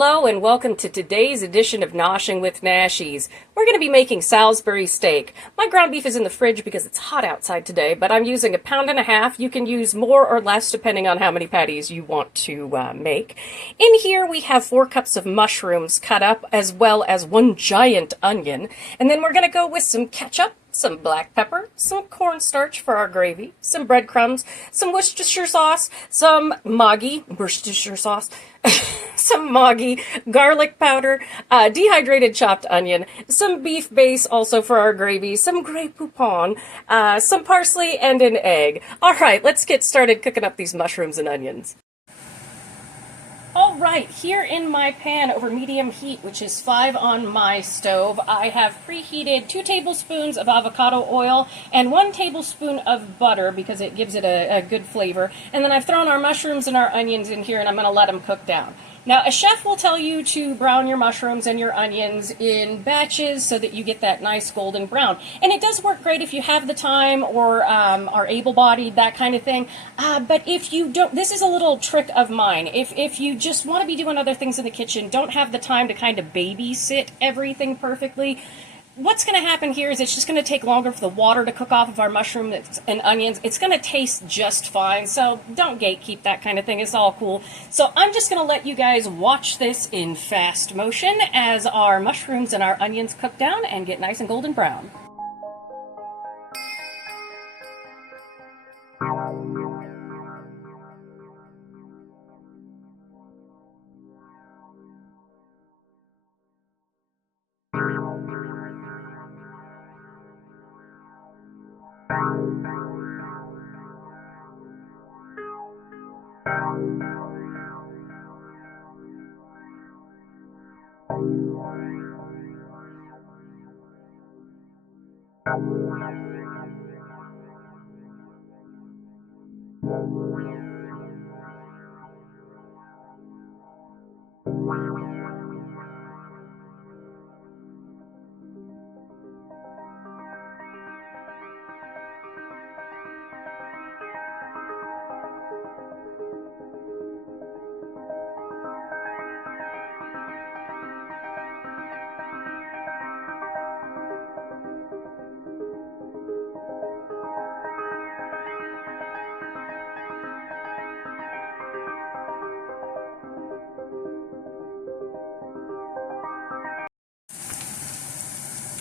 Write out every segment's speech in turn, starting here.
Hello and welcome to today's edition of Noshing with Nashies. We're going to be making Salisbury steak. My ground beef is in the fridge because it's hot outside today, but I'm using 1.5 pounds. You can use more or less depending on how many patties you want to make. In here we have 4 cups of mushrooms cut up as well as 1 giant onion. And then we're going to go with some ketchup, some black pepper, some cornstarch for our gravy, some breadcrumbs, some Worcestershire sauce, some Maggi, some Maggi, garlic powder, dehydrated chopped onion, some beef base also for our gravy, some Grey Poupon, some parsley, and an egg. All right, let's get started cooking up these mushrooms and onions. All right, here in my pan over medium heat, which is 5 on my stove, I have preheated 2 tablespoons of avocado oil and 1 tablespoon of butter because it gives it a good flavor. And then I've thrown our mushrooms and our onions in here and I'm going to let them cook down. Now, a chef will tell you to brown your mushrooms and your onions in batches so that you get that nice golden brown. And it does work great if you have the time or are able-bodied, that kind of thing. But if you don't, this is a little trick of mine. If you just want to be doing other things in the kitchen, don't have the time to kind of babysit everything perfectly, what's going to happen here is it's just going to take longer for the water to cook off of our mushrooms and onions. It's going to taste just fine, so don't gatekeep that kind of thing. It's all cool. So I'm just going to let you guys watch this in fast motion as our mushrooms and our onions cook down and get nice and golden brown.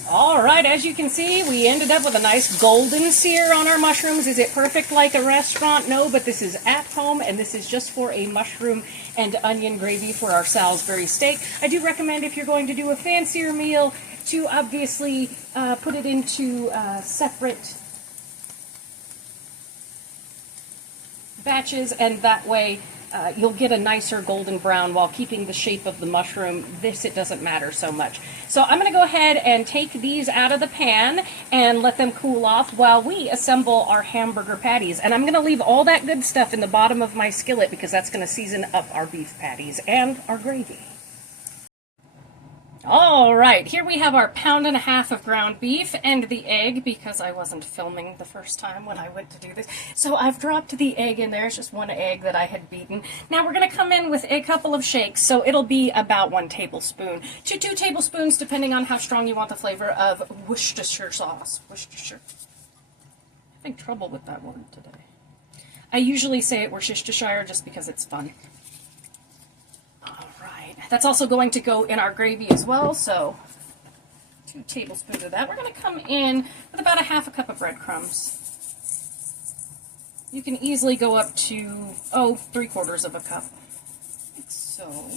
All right, as you can see, we ended up with a nice golden sear on our mushrooms. Is it perfect like a restaurant? No, but this is at home, and this is just for a mushroom and onion gravy for our Salisbury steak. I do recommend if you're going to do a fancier meal to obviously put it into separate batches, and that way you'll get a nicer golden brown while keeping the shape of the mushroom. This, it doesn't matter so much. So I'm going to go ahead and take these out of the pan and let them cool off while we assemble our hamburger patties. And I'm going to leave all that good stuff in the bottom of my skillet because that's going to season up our beef patties and our gravy. All right, here we have our 1.5 pounds of ground beef and the egg because I wasn't filming the first time when I went to do this. So I've dropped the egg in there. It's just 1 egg that I had beaten. Now we're going to come in with a couple of shakes, so it'll be about 1 tablespoon to 2 tablespoons depending on how strong you want the flavor of Worcestershire sauce. Worcestershire. Having trouble with that word today. I usually say it Worcestershire just because it's fun. That's also going to go in our gravy as well, so 2 tablespoons of that. We're going to come in with about 1/2 cup of breadcrumbs. You can easily go up to, 3/4 cup. Like so.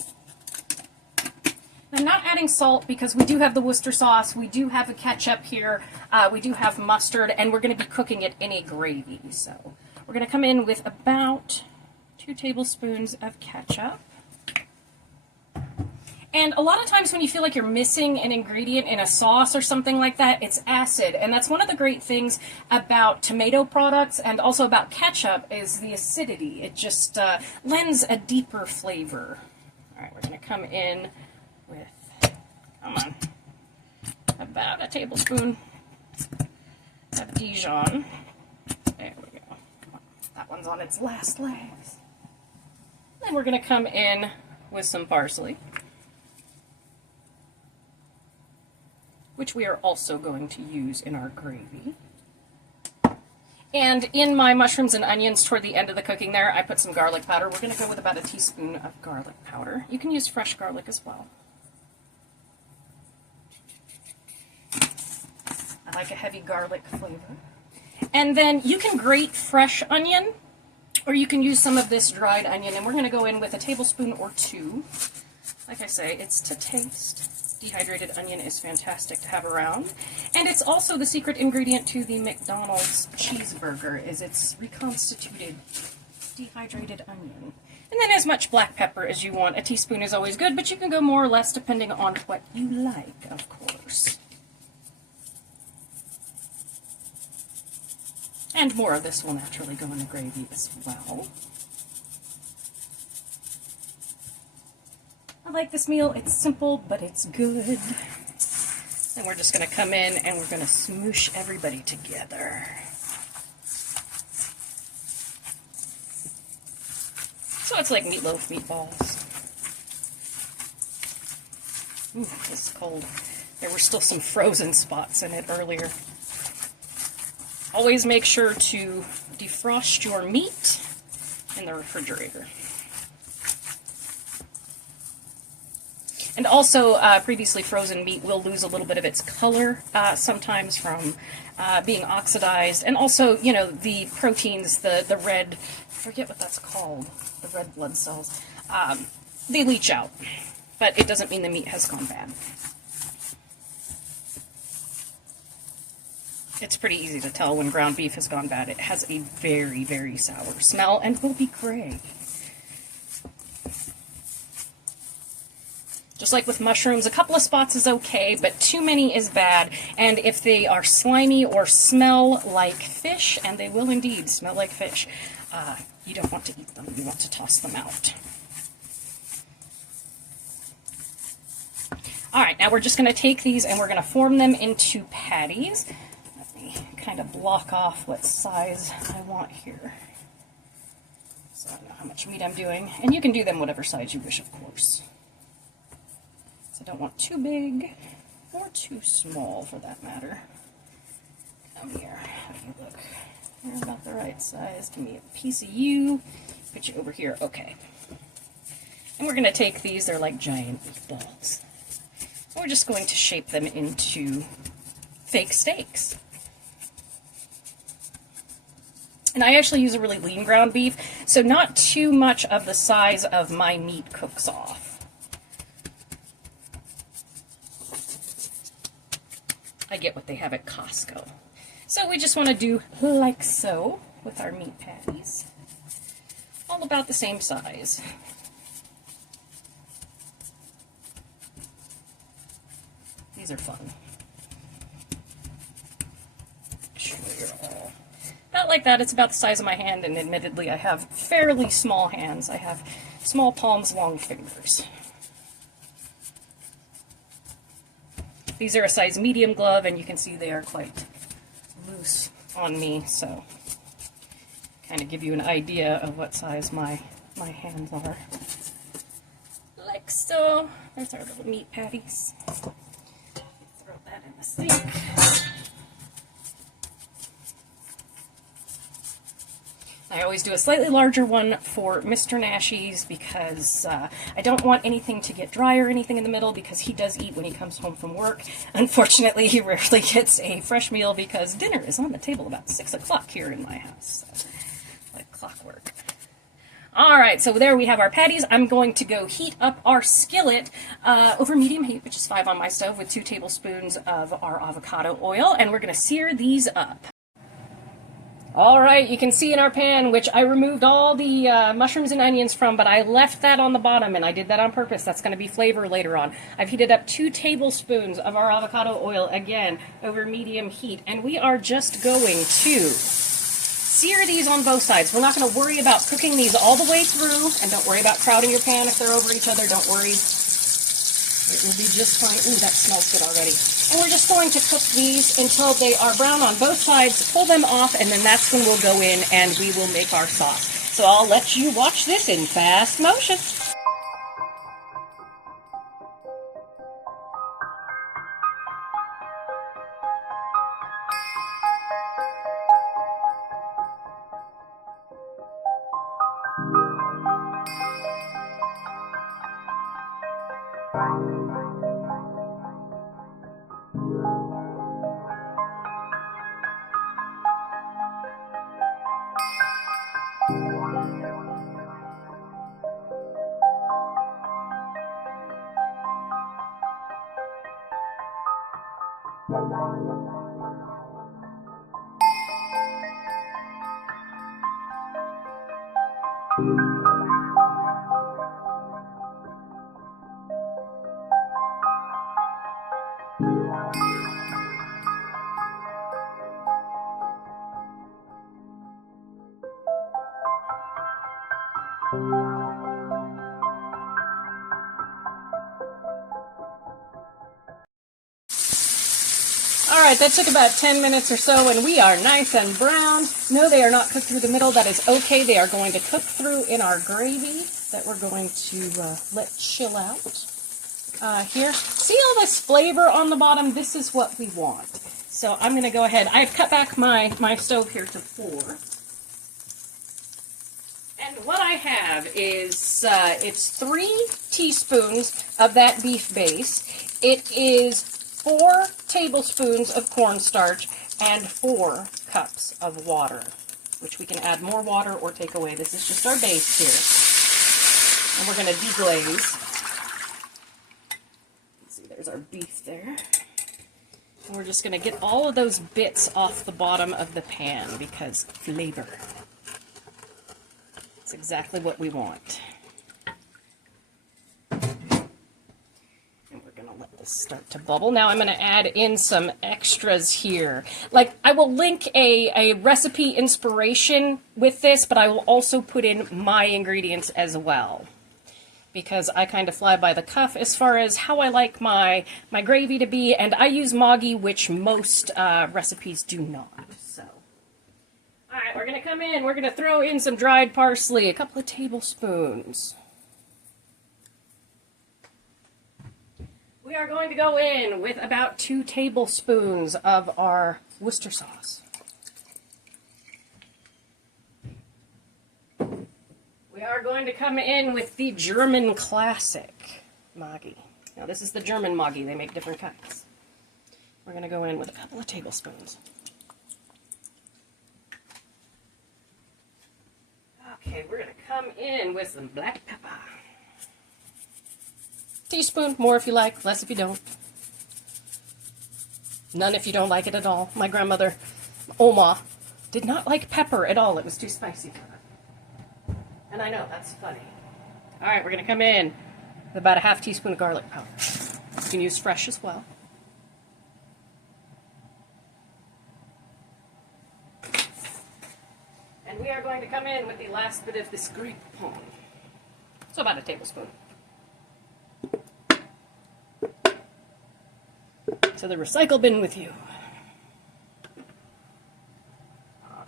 I'm not adding salt because we do have the Worcester sauce, we do have a ketchup here, we do have mustard, and we're going to be cooking it in a gravy. So we're going to come in with about 2 tablespoons of ketchup. And a lot of times when you feel like you're missing an ingredient in a sauce or something like that, it's acid. And that's one of the great things about tomato products and also about ketchup is the acidity. It just lends a deeper flavor. All right, we're going to come in with, about a tablespoon of Dijon. There we go. That one's on its last legs. Then we're going to come in with some parsley. which we are also going to use in our gravy. And in my mushrooms and onions toward the end of the cooking there, I put some garlic powder. We're going to go with about a teaspoon of garlic powder. You can use fresh garlic as well. I like a heavy garlic flavor. And then you can grate fresh onion, or you can use some of this dried onion, and we're going to go in with a tablespoon or 2. Like I say, it's to taste. Dehydrated onion is fantastic to have around. And it's also the secret ingredient to the McDonald's cheeseburger, is its reconstituted dehydrated onion. And then as much black pepper as you want. A teaspoon is always good, but you can go more or less depending on what you like, of course. And more of this will naturally go in the gravy as well. I like this meal. It's simple, but it's good. And we're just going to come in and we're going to smoosh everybody together. So it's like meatloaf meatballs. Ooh, it's cold. There were still some frozen spots in it earlier. Always make sure to defrost your meat in the refrigerator. And also, previously frozen meat will lose a little bit of its color sometimes from being oxidized. And also, you know, the proteins, the red, I forget what that's called, the red blood cells, they leach out. But it doesn't mean the meat has gone bad. It's pretty easy to tell when ground beef has gone bad. It has a very, very sour smell and will be gray. Just like with mushrooms, a couple of spots is okay, but too many is bad. And if they are slimy or smell like fish, and they will indeed smell like fish, you don't want to eat them. You want to toss them out. All right, now we're just going to take these and we're going to form them into patties. Let me kind of block off what size I want here, so I know how much meat I'm doing. And you can do them whatever size you wish, of course. I don't want too big or too small for that matter. Come here. How do you look? You're about the right size. Give me a piece of you. Put you over here. Okay. And we're going to take these. They're like giant balls. And we're just going to shape them into fake steaks. And I actually use a really lean ground beef, so not too much of the size of my meat cooks off. I get what they have at Costco. So we just want to do like so with our meat patties. All about the same size. These are fun. Make sure you're all about like that. It's about the size of my hand, and admittedly I have fairly small hands. I have small palms, long fingers. These are a size medium glove, and you can see they are quite loose on me, so kind of give you an idea of what size my hands are. Like so. There's our little meat patties. Throw that in the sink. I always do a slightly larger one for Mr. Nashies because I don't want anything to get dry or anything in the middle, because he does eat when he comes home from work. Unfortunately, he rarely gets a fresh meal because dinner is on the table about 6 o'clock here in my house. So, like clockwork. Alright, so there we have our patties. I'm going to go heat up our skillet over medium heat, which is 5 on my stove, with 2 tablespoons of our avocado oil, and we're going to sear these up. Alright, you can see in our pan, which I removed all the mushrooms and onions from, but I left that on the bottom, and I did that on purpose. That's going to be flavor later on. I've heated up 2 tablespoons of our avocado oil, again, over medium heat, and we are just going to sear these on both sides. We're not going to worry about cooking these all the way through, and don't worry about crowding your pan if they're over each other. Don't worry. It will be just fine. Ooh, that smells good already. And we're just going to cook these until they are brown on both sides, pull them off, and then that's when we'll go in and we will make our sauce. So I'll let you watch this in fast motion. Alright, that took about 10 minutes or so, and we are nice and brown. No, they are not cooked through the middle. That is okay. They are going to cook through in our gravy that we're going to let chill out. Here, see all this flavor on the bottom? This is what we want. So I'm going to go ahead. I've cut back my stove here to 4. And what I have is, it's 3 teaspoons of that beef base. It is 4 tablespoons of cornstarch and 4 cups of water, which we can add more water or take away. This is just our base here. And we're going to deglaze. Let's see, there's our beef there. And we're just going to get all of those bits off the bottom of the pan because flavor. It's exactly what we want. Let this start to bubble. Now I'm going to add in some extras here. Like, I will link a recipe inspiration with this, but I will also put in my ingredients as well. Because I kind of fly by the cuff as far as how I like my gravy to be, and I use Maggi, which most recipes do not. So, alright, we're going to come in. We're going to throw in some dried parsley, a couple of tablespoons. We are going to go in with about 2 tablespoons of our Worcester sauce. We are going to come in with the German classic Maggi. Now this is the German Maggi. They make different kinds. We're going to go in with a couple of tablespoons. Okay, we're going to come in with some black pepper. Teaspoon, more if you like, less if you don't. None if you don't like it at all. My grandmother, Oma, did not like pepper at all. It was too spicy for her. And I know, that's funny. Alright, we're going to come in with about a half teaspoon of garlic powder. You can use fresh as well. And we are going to come in with the last bit of this green poupon. So about a tablespoon. To the recycle bin with you.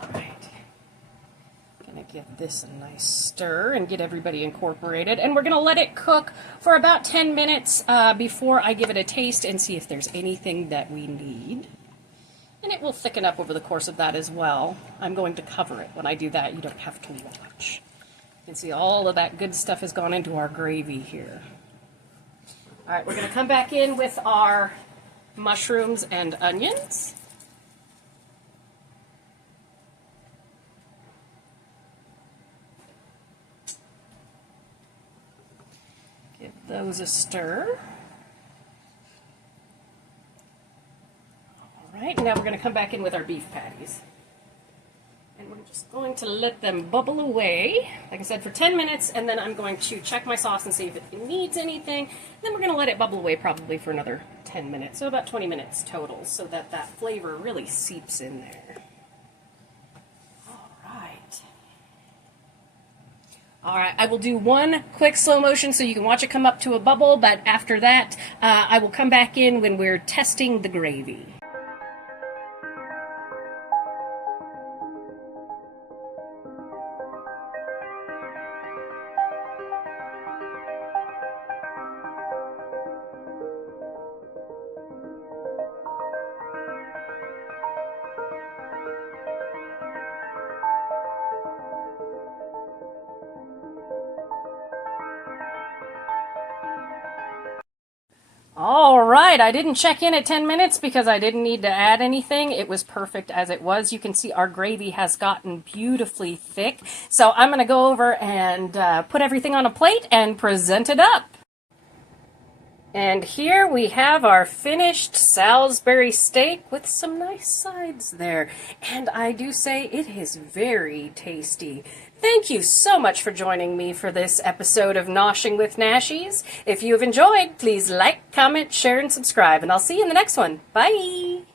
Alright. Gonna give this a nice stir and get everybody incorporated. And we're gonna let it cook for about 10 minutes before I give it a taste and see if there's anything that we need. And it will thicken up over the course of that as well. I'm going to cover it. When I do that, you don't have to watch. You can see all of that good stuff has gone into our gravy here. Alright, we're gonna come back in with our mushrooms and onions. Give those a stir. Alright, now we're going to come back in with our beef patties. And we're just going to let them bubble away, like I said, for 10 minutes, and then I'm going to check my sauce and see if it needs anything. Then we're going to let it bubble away probably for another 10 minutes, so about 20 minutes total, so that that flavor really seeps in there. Alright, I will do one quick slow motion so you can watch it come up to a bubble, but after that, I will come back in when we're testing the gravy. Alright, I didn't check in at 10 minutes because I didn't need to add anything. It was perfect as it was. You can see our gravy has gotten beautifully thick. So I'm going to go over and put everything on a plate and present it up. And here we have our finished Salisbury steak with some nice sides there. And I do say it is very tasty. Thank you so much for joining me for this episode of Noshing with Nashies. If you have enjoyed, please like, comment, share, and subscribe. And I'll see you in the next one. Bye!